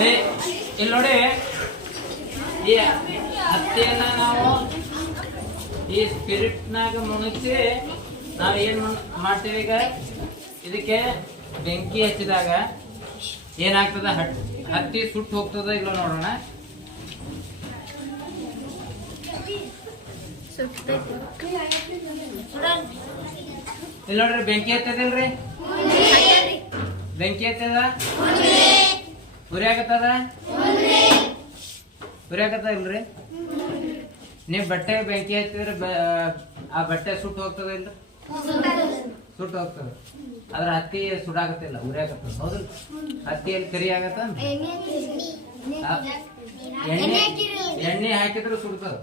ಇಲ್ಲಿ ನೋಡಿ, ಈ ಹತ್ತಿಯನ್ನ ನಾವು ಈ ಸ್ಪಿರಿಟ್ನಾಗ ಮುಣಿಸಿ ನಾವು ಏನ್ ಮಾಡ್ತೀವಿ ಈಗ, ಇದಕ್ಕೆ ಬೆಂಕಿ ಹಚ್ಚಿದಾಗ ಏನಾಗ್ತದ, ಹತ್ತಿ ಸುಟ್ಟು ಹೋಗ್ತದ ಇಲ್ಲ ನೋಡೋಣ. ಇಲ್ಲಿ ನೋಡ್ರಿ, ಬೆಂಕಿ ಹತ್ತದಿಲ್ರಿ, ಬೆಂಕಿ ಹತ್ತದ, ಉರಿಯಾಗತ್ತದ ಇಲ್ರಿ. ನೀವ್ ಬಟ್ಟೆ ಬೆಂಕಿ ಹತ್ತಿದ್ರೆ ಆ ಬಟ್ಟೆ ಸುಟ್ಟು ಹೋಗ್ತದ ಇಲ್ರಿ? ಸುಟ್ಟು ಹೋಗ್ತದ. ಅದ್ರ ಹತ್ತಿ ಸುಡಾಗತ್ತಿಲ್ಲ, ಉರಿಯಾಗತ್ತದ. ಹೌದು, ಹತ್ತಿಯಲ್ಲಿ ಕರಿ ಆಗತ್ತ, ಎಣ್ಣೆ ಹಾಕಿದ್ರು ಸುಡ್ತದ.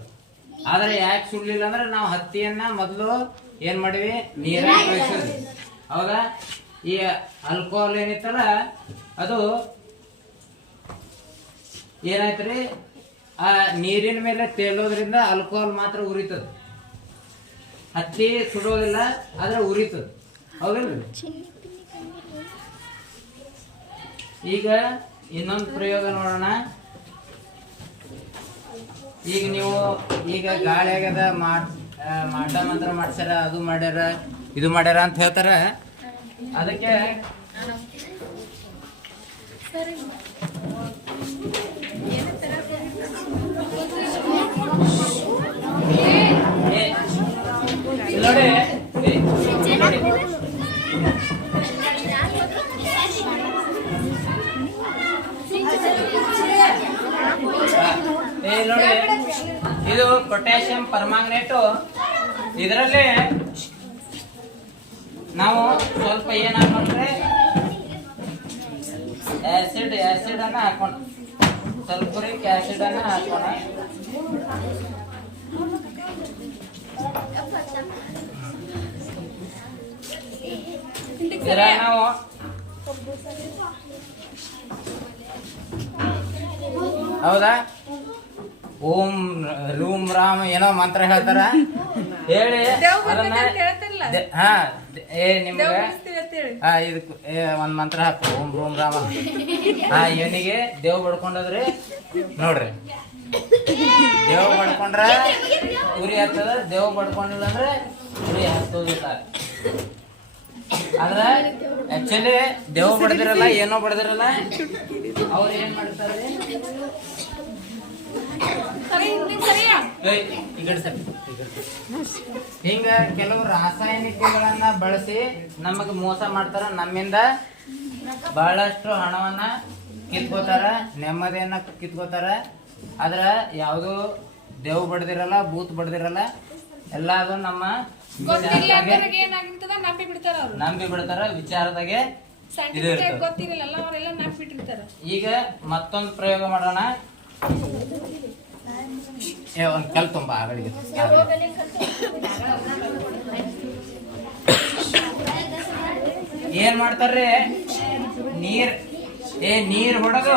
ಆದ್ರೆ ಯಾಕೆ ಸುಡ್ಲಿಲ್ಲ ಅಂದ್ರೆ ನಾವು ಹತ್ತಿಯನ್ನ ಮೊದಲು ಏನ್ ಮಾಡಿವಿ, ನೀರಾಗ ಕಳಿಸೋದು. ಹೌದಾ? ಈ ಆಲ್ಕೋಹಾಲ್ ಏನಿತ್ತಲ್ಲ ಅದು ಏನಾಯ್ತ್ರಿ, ಆ ನೀರಿನ ಮೇಲೆ ತೇಲೋದ್ರಿಂದ ಆಲ್ಕೋಹಾಲ್ ಮಾತ್ರ ಉರಿತದ, ಹತ್ತಿ ಸುಡೋದಿಲ್ಲ, ಆದ್ರೆ ಉರಿತದ. ಹೌದಿಲ್ರಿ? ಈಗ ಇನ್ನೊಂದು ಪ್ರಯೋಗ ನೋಡೋಣ. ಈಗ ನೀವು ಈಗ ಗಾಳಿ ಆಗ್ಯದ, ಮಾಟ ಮಂತ್ರ ಮಾಡ್ಸ್ಯಾರ, ಅದು ಮಾಡ್ಯಾರ, ಇದು ಮಾಡ್ಯಾರ ಅಂತ ಹೇಳ್ತಾರ. ಅದಕ್ಕೆ ನೋಡಿ, ನೋಡಿ, ಇದು ಪೊಟ್ಯಾಷಿಯಂ ಪರ್ಮಾಂಗನೇಟು. ಇದರಲ್ಲಿ ನಾವು ಸ್ವಲ್ಪ ಏನಾಗ್ಕೊಂಡ್ರೆ ಆಸಿಡ್ ಅನ್ನ ಹಾಕೋಣ, ಸಲ್ಫ್ಯೂರಿಕ್ ಆಸಿಡ್ ಅನ್ನ ಹಾಕೋಣ. ನಾವು ಹೌದಾ, ಓಂ ರೂಮ್ ರಾಮ್ ಏನೋ ಮಂತ್ರ ಹೇಳ್ತಾರ, ಹೇಳಿ ನಿಮ್ಗೆ ಇದಕ್ ಒಂದ್ ಮಂತ್ರ ಹಾಕು, ಓಂ ರೂಮ್ ರಾಮ. ಇವನಿಗೆ ದೇವ್ ಬಡ್ಕೊಂಡದ್ರಿ ನೋಡ್ರಿ, ದೇವ್ ಬಡ್ಕೊಂಡ್ರ ಉರಿ ಹತ್ತದ, ದೇವ್ ಬಡ್ಕೊಂಡಿಲ್ಲ ಅಂದ್ರೆ ಉರಿ ಹತ್ತೋದಿಲ್ಲ. ಆದ್ರ ಆಕ್ಚುಲಿ ದೇವ್ ಬಡ್ದಿರಲ್ಲ, ಏನೋ ಬಡ್ದಿರಲ್ಲ, ಅವ್ರು ಏನ್ ಮಾಡ್ತಾರೆ, ಹಿಂಗ ಕೆಲವು ರಾಸಾಯನಿಕಗಳನ್ನ ಬಳಸಿ ನಮಗ ಮೋಸ ಮಾಡ್ತಾರ, ನಮ್ಮಿಂದ ಬಹಳಷ್ಟು ಹಣವನ್ನ ಕಿತ್ಕೋತಾರ, ನೆಮ್ಮದಿಯನ್ನ ಕಿತ್ಕೋತಾರ. ಆದ್ರ ಯಾವುದು ದೇವ್ ಬಡ್ದಿರಲ್ಲ, ಭೂತ್ ಬಡ್ದಿರಲ್ಲ, ಎಲ್ಲ ಅದು ನಮ್ಮ ನಂಬಿ ಬಿಡ್ತಾರ, ವಿಚಾರದಾಗೆ ಈಗ ಮತ್ತೊಂದು ಪ್ರಯೋಗ ಮಾಡೋಣ. ಒಂದ್ ಕಲ್ ತುಂಬ ಆಗಡಿಗೆ ಏನ್ ಮಾಡ್ತಾರ್ರಿ, ನೀರ್ ಹೊಡೆದು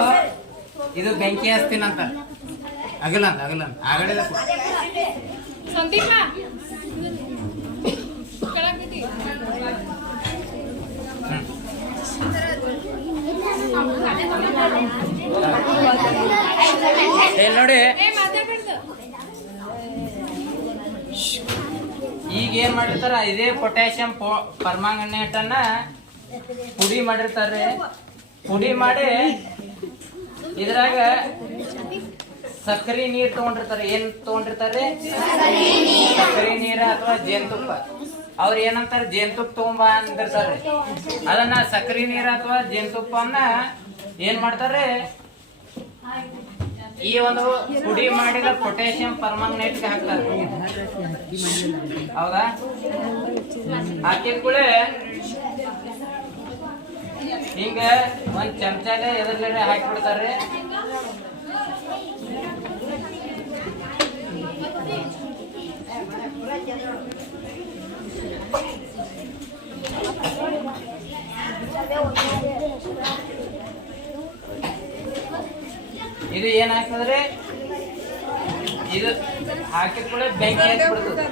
ಇದು ಬೆಂಕಿ ಹಚ್ತೀನಂತ, ಆಗಲ್ಲ ಆಗಡಿದ ನೋಡಿ. ಈಗ ಏನ್ ಮಾಡಿರ್ತಾರ, ಇದೇ ಪೊಟ್ಯಾಷಿಯಂ ಪರ್ಮಾಂಗನೇಟ್ ಅನ್ನ ಪುಡಿ ಮಾಡಿರ್ತಾರೆ. ಪುಡಿ ಮಾಡಿ ಇದ್ರಾಗ ಸಕ್ಕರೆ ನೀರ್ ತಗೊಂಡಿರ್ತಾರೆ. ಏನ್ ತಗೊಂಡಿರ್ತಾರೆ? ಸಕ್ಕರೆ ನೀರ ಅಥವಾ ಜೇನುತುಪ್ಪ. ಅವ್ರ ಏನಂತಾರೆ, ಜೇನುತುಪ್ಪ ತಗೊಂಬ ಅಂದಿರ್ತಾರೆ. ಅದನ್ನ ಸಕ್ಕರೆ ನೀರ ಅಥವಾ ಜೇನುತುಪ್ಪನ್ನ ಏನ್ ಮಾಡ್ತಾರೆ, ಈ ಒಂದು ಪುಡಿ ಮಾಡಿದ ಪೊಟ್ಯಾಷಿಯಂ ಪರ್ಮಾಂಗನೇಟ್ಗೆ ಹಾಕ್ತಾರೆ. ಹೌದಾ? ಹಾಕಿದ ಕೂಡಲೇ ಹಿಂಗ ಒಂದ್ ಚಮಚಾಲೆ ಎದುರುಗಡೆ ಹಾಕಿಬಿಡ್ತಾರೆ. ಇದು ಏನಾಗ್ತದ್ರೆ, ಇದು ಹಾಕಿದ ಕೂಡ ಬೆಂಕಿ ಹಾಕಿಬಿಡ್ತದೆ.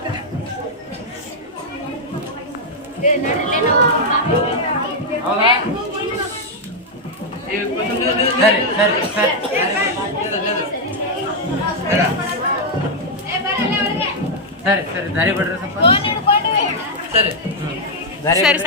ಹೌದಾ? ಸರಿ ಸರಿ ಸರಿ ಸರಿ ಸರಿ ದಾರಿ ಬಿಡ್ರಿ ಸ್ವಲ್ಪ ಸರಿ ದಾರಿ ಬಿಡ್ರಿ.